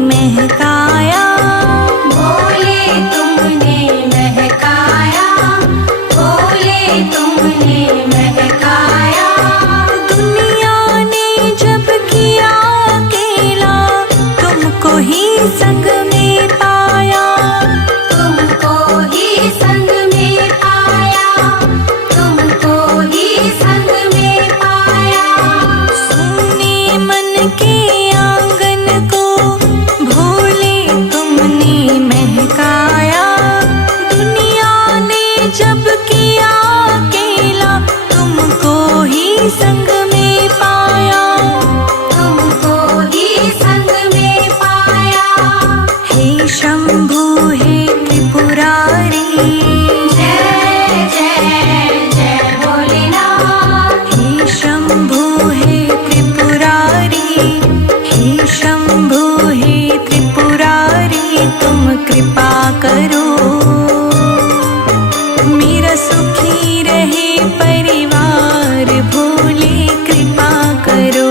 महकाया संग में पाया, तुमको ही संग में पाया, तुमको ही संग में पाया। सुने मन के आंगन को भोले तुमने महकाया, दुनिया ने जब किया अकेला तुमको ही संग में पाया, तुमको ही संग में पाया। हे शंभु हे त्रिपुरारी, जय जय जय भोलेनाथ। हे शंभु हे त्रिपुरारी, हे शंभु हे त्रिपुरारी, तुम कृपा करो मेरा सुखी रहे परिवार, भोले कृपा करो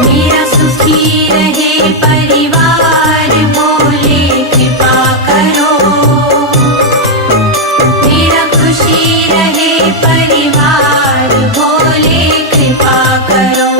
मेरा सुखी रहे परिवार, भोले कृपा करो। मेरा खुशी रहे परिवार, भोले कृपा करो।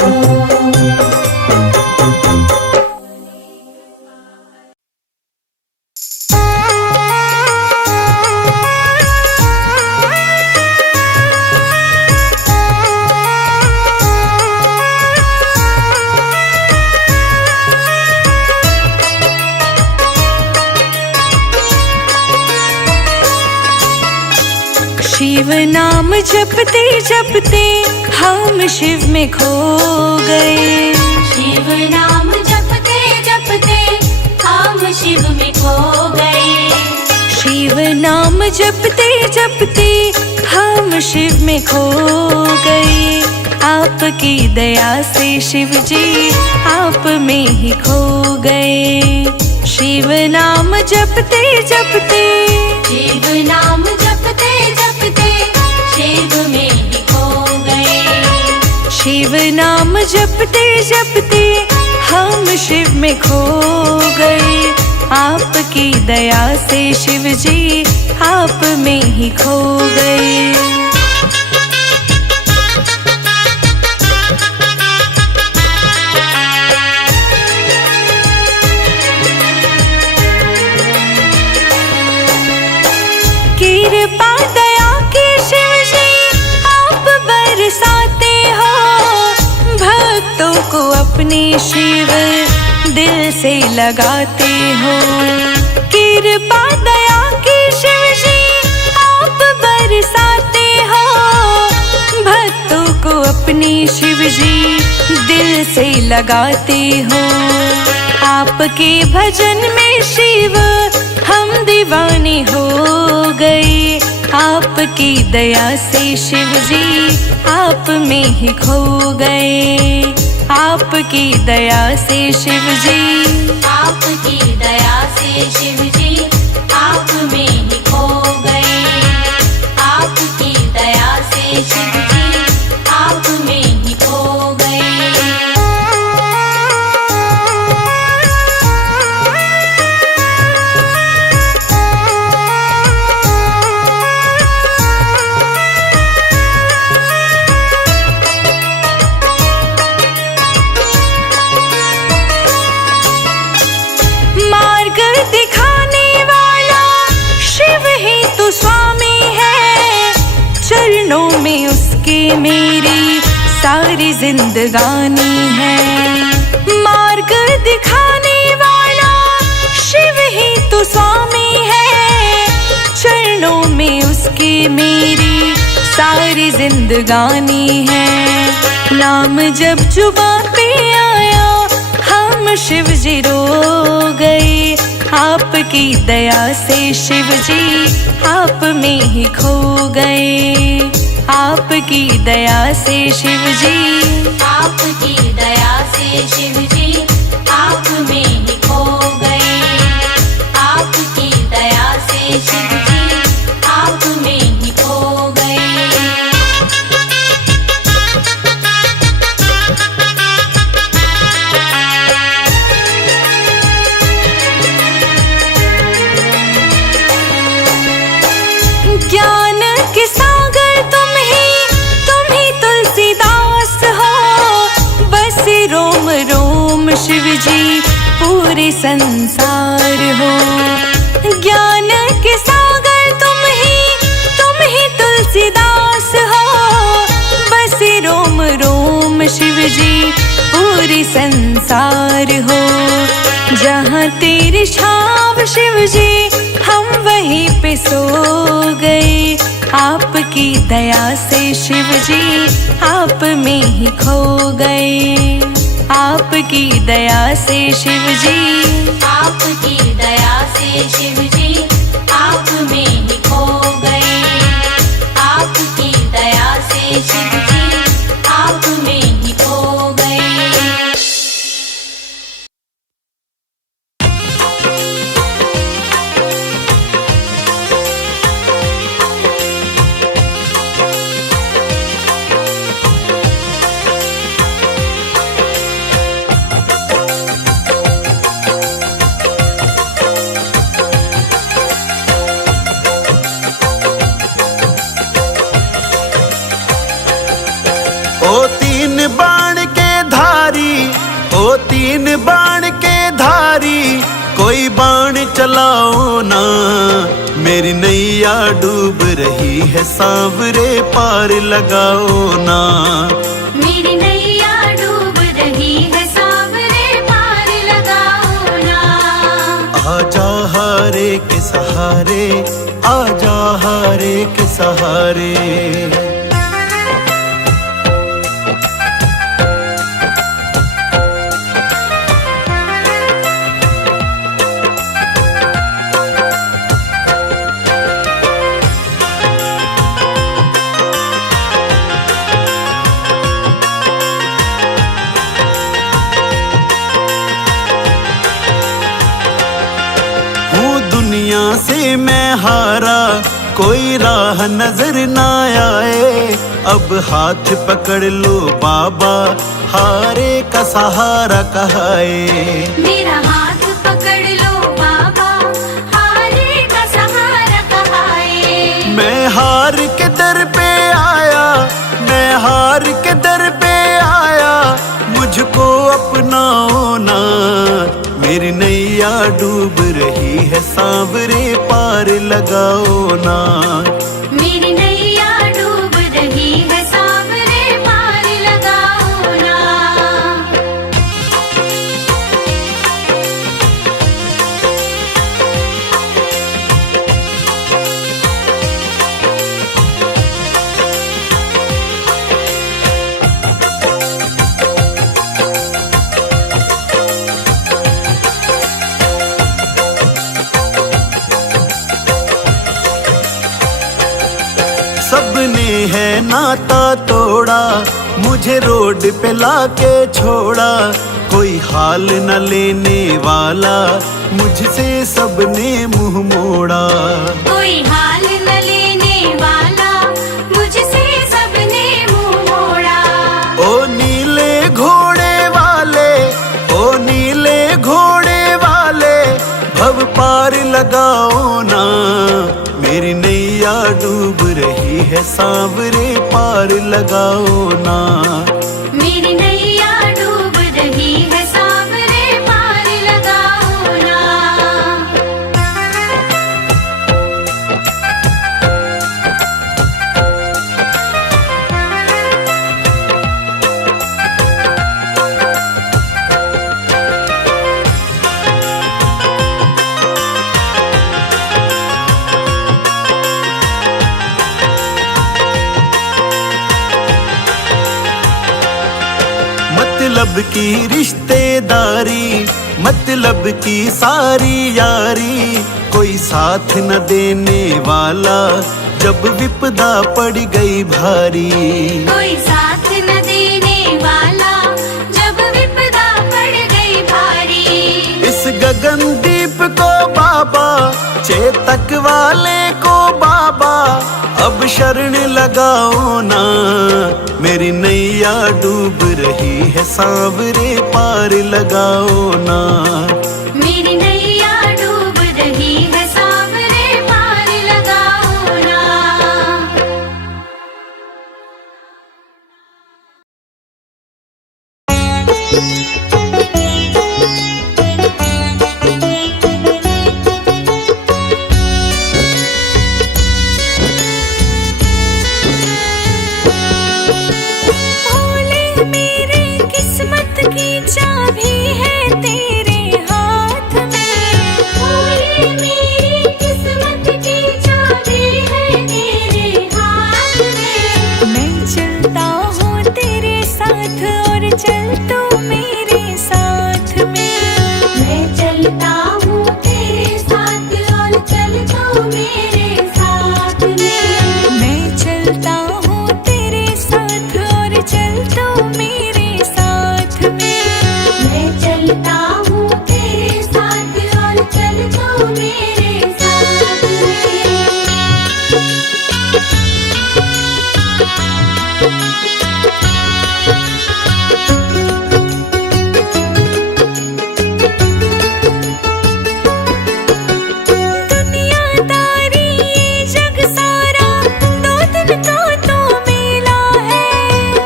शिव नाम जपते जपते हम शिव में खो गए, शिव नाम जपते जपते हम शिव में खो गए। शिव नाम जपते जपते हम शिव में खो गए, आपकी दया से शिव जी आप में ही खो गए। शिव नाम जपते जपते, शिव नाम जपते जपते शिव में ही खो गए। शिव नाम जपते जपते हम शिव में खो गए, आपकी दया से शिव जी आप में ही खो गए। कृपा दया के शिव जी आप बरसाते हो, भक्तों को अपने शिव दिल से लगाते हो। कृपा दया के शिव जी आप बरसाते हो, भक्तों को अपने शिव जी दिल से लगाते हो। आपके भजन में शिव हम दीवाने हो गए, आपकी दया से शिव जी आप में ही खो गए, आपकी दया से शिव जी, आपकी दया से शिव जी आप में ही खो गए। आपकी दया से शिव जी आप में ही खो गए। मार्ग दिखाने वाला शिव ही तो स्वामी है, चरणों में उसके मेरी सारी जिंदगानी है। मार्ग दिखाने वाला शिव ही तो स्वामी है, चरणों में उसके मेरी सारी जिंदगानी है। नाम जब जुबां पे आया हम शिव जी रो गए, आपकी दया से शिव जी आप में ही खो गए, आपकी दया से शिव जी, आपकी दया से शिव जी आप में ही खो गए। आपकी दया से शिव जी आप में ही खो गए। ज्ञान के सागर तुम ही तुलसीदास हो, बस रोम रोम शिव जी संसार हो। ज्ञान के सागर तुम ही तुलसीदास हो। बसे रोम रोम शिव जी पूरे संसार हो। जहाँ तेरी छाव शिव जी हम वहीं पे सो गए। आपकी दया से शिव जी आप में ही खो गए। आपकी दया से शिव जी, आपकी दया से शिव जी आप में ही खो गए। आपकी दया से शिव जी आप में ही खो गए। तीन बाण के धारी कोई बाण चलाओ ना। मेरी नैया डूब रही है सांवरे पार लगाओ ना। मेरी नैया डूब रही है सांवरे पार लगाओ ना। आजा हारे के सहारे, आजा हारे के सहारे। दुनिया से मैं हारा कोई राह नजर ना आए। अब हाथ पकड़ लो बाबा हारे का सहारा कहाए। मेरा हाथ पकड़ लो बाबा हारे का सहारा कहाए। मैं हार के दर पे आया, मैं हार के दर पे आया। मुझको अपनाओ ना। मेरी नैया डूब रही है सांवरे पार लगाओ ना। मेरी नैया डूब रही है सांवरे पार लगाओ ना। सबने है नाता तोड़ा, मुझे रोड पे लाके छोड़ा। कोई हाल न लेने वाला, मुझसे सबने मुंह मोड़ा। कोई हाल न लेने वाला, मुझसे सबने मुंह मोड़ा। ओ नीले घोड़े वाले, ओ नीले घोड़े वाले, भव पार लगाओ ना। मेरी नैया डूब रही है सांवरे पार लगाओ ना। मेरी नैया डूब रही है सांवरे पार लगाओ ना। मतलब की रिश्तेदारी, मतलब की सारी यारी। कोई साथ न देने वाला, जब विपदा पड़ गई भारी। कोई साथ न देने वाला, जब विपदा पड़ गई भारी। इस गगनदीप को बाबा, चेतक वाले को बाबा, अब शरण लगाओ ना। मेरी नैया डूब रही है सांवरे पार लगाओ ना। मेरी नैया डूब रही है सांवरे पार लगाओ ना। चलता हूँ तेरे साथ और चल तू मेरे साथ में। मैं चलता हूँ तेरे साथ और चल तू मेरे साथ में। मैं चलता हूँ तेरे साथ और चल तू मेरे साथ में। दुनियादारी ये जग सारा 2 दिन का तो मेला है।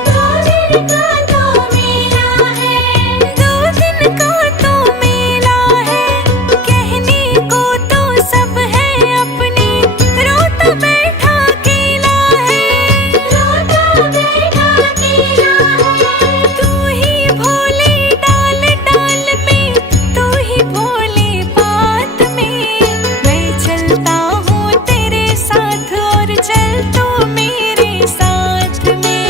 2 दिन का तो मेला है। 2 दिन का तो मेला है। कहने को तो सब है अपने, रोता बैठा अकेला है। रोता बैठा अकेला है। तू ही भोले डाल डाल में, तू ही भोले बात में। मैं चलता हूँ तेरे साथ और चल तू मेरे साथ में।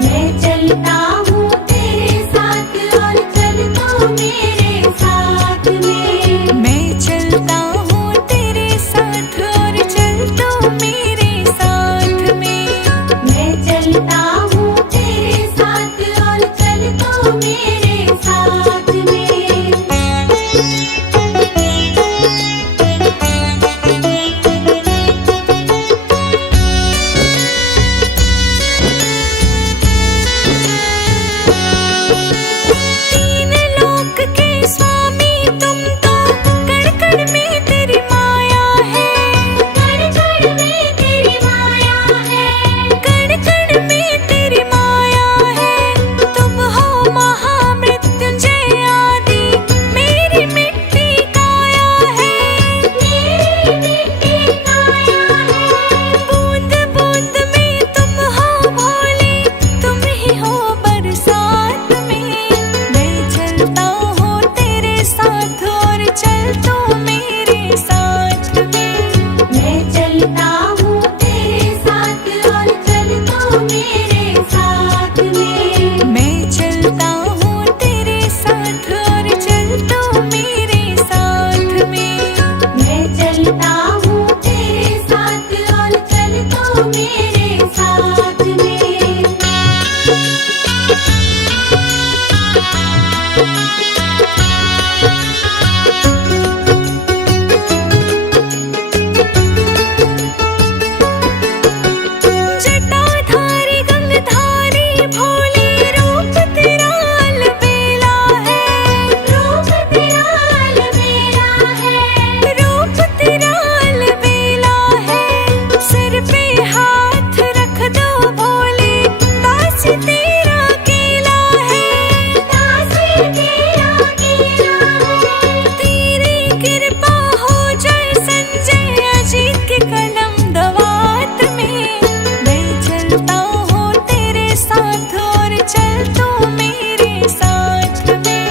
मैं चलता हूँ तेरे साथ और चल तू मेरे साथ में। मैं चलता हूँ तेरे साथ और चल तू मेरे साथ में। मैं चलता हूँ तेरे साथ और चल तू मेरे साथ में। तीन लोक के स्वामी तुम तो, कण कण में तेरी माया है। कण कण में तेरी माया है। कण कण में तेरी माया है। तुम हो महामृत्युंजय आदि, मेरी मिट्टी काया है। मेरी मिट्टी काया है। बूंद बूंद में तुम हो भोले, तुम ही हो बरसात में। मैं चलता हूँ तेरे साथ और चल तू मेरे साथ में। मैं चलता हूँ तेरे साथ और चल तू मेरे साथ में। मैं चलता हूँ तेरे साथ और चल तू मेरे साथ में। मैं चलता हूँ तेरे साथ और चल तू मेरे साथ में। जटाधारी गंगधारी भोले, रूप तेरा अलबेला है। रूप तेरा अलबेला है। रूप तेरा अलबेला है। सिर पे हाथ रख दो भोले, दास तेरा अकेला है। दास तेरा अकेला है। तेरी कृपा हो जाए संजय अजीत के कलम दवात में। मैं चलता हूँ तेरे साथ और चल तू मेरे साथ में।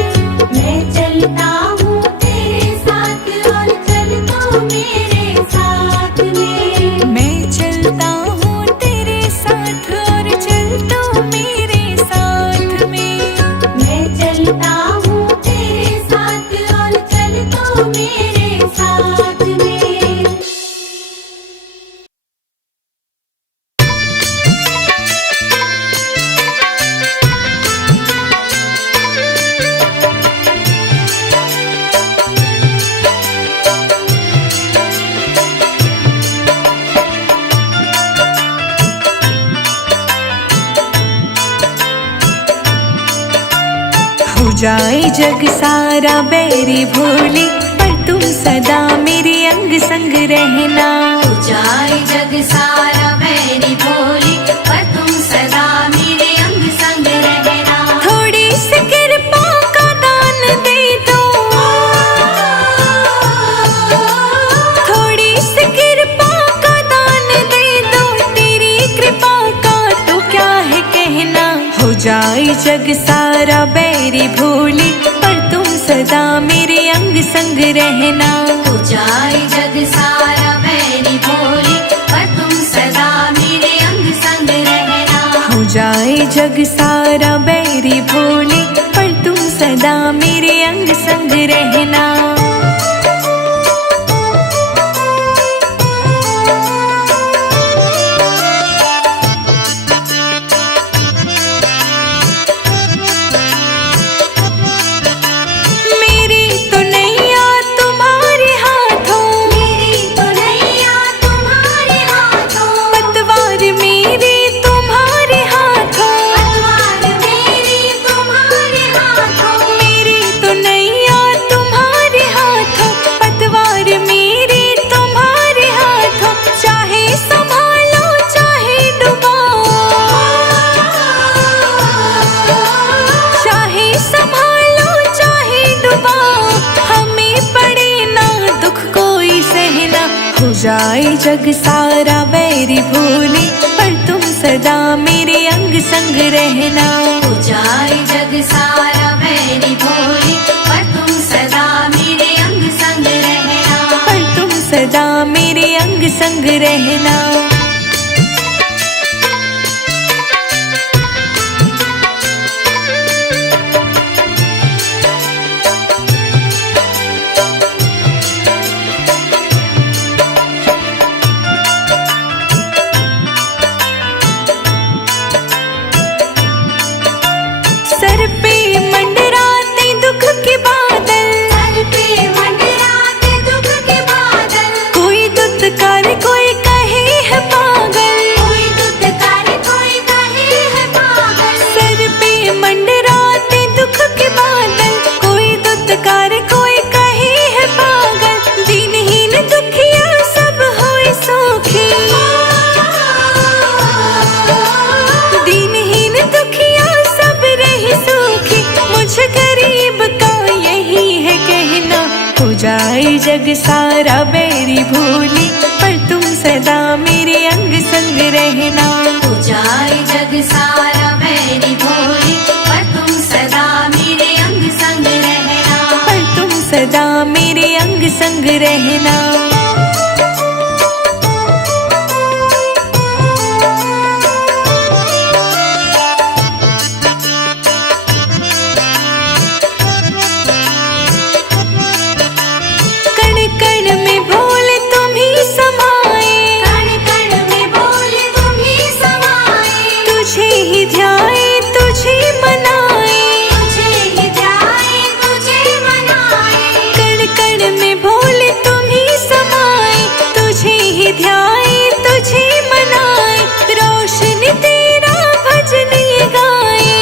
मैं चलता हूँ तेरे साथ और चल तू मेरे साथ में। मैं चलता हूँ तेरे साथ और चल तू मेरे साथ में। मैं चलता हूँ तेरे साथ और चल तू मेरे साथ में। हो जाए जग सारा बैरी भोले, पर तुम सदा मेरे अंग संग रहना। जाए जग सारा बैरी भोले, पर तुम सदा मेरे अंग संग रहना। थोड़ी सी कृपा का दान दे दो, थोड़ी सी कृपा का दान दे दो। तेरी कृपा का तो क्या है कहना। हो जाए जग सारा बैरी भोले, पर तुम सदा मेरे अंग संग रहना। हो जाए जग सारा बैरी भोले, पर तुम सदा मेरे अंग संग रहना। हो जाए जग सारा बैरी भोले, पर तुम सदा मेरे अंग संग रहना। जाए जग सारा बैरी भूली, पर तुम सदा मेरे अंग संग रहना। हो जाए जग सारा बैरी भोली, पर तुम सदा मेरे अंग संग रहना। पर तुम सदा मेरे अंग संग रहना। सर पे मंडराते दुख के बादल, सर पे मंडराते दुख के बादल, कोई दुत्कार कोई कहे है पागल। कोई दुत्कार कोई कहे है पागल। सर पे मंडराते दुख के बादल, कोई दुत्कार कोई कहे है पागल। दीनहीन दुखिया सब होए सौखी, दीनहीन दुखिया सब रहे सुखी। मुझ गरीब का यही है कहना, हो जाए जग सारा बैरी भूली, पर तुम सदा मेरे अंग संग रहना। हो जाए जग सारा बैरी भोली, पर तुम सदा मेरे अंग संग रहना। पर तुम सदा मेरे अंग संग रहना। कण कण में बोल तुम ही समाए, कण कण में बोल तुम ही समाए। तुझे ही ध्याए तुझे मनाए। तुझे ही ध्याए तुझे मनाए। कण कण में बोल तुम ही समाए, तुझे ही ध्याए तुझे मनाए। रोशन तेरा भजन ये गाए,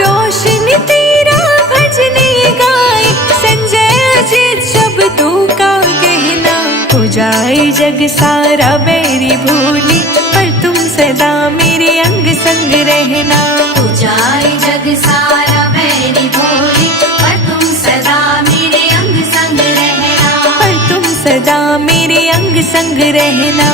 रोशन तेरा भजन ये गाए। संजय अजित शब्दों का कहना, हो जाए जग सारा बैरी भूली, पर तुम सदा मेरे अंग संग रहना। हो जाए जग सारा बैरी भोली, पर तुम सदा मेरे अंग संग रहना। पर तुम सदा मेरे अंग संग रहना।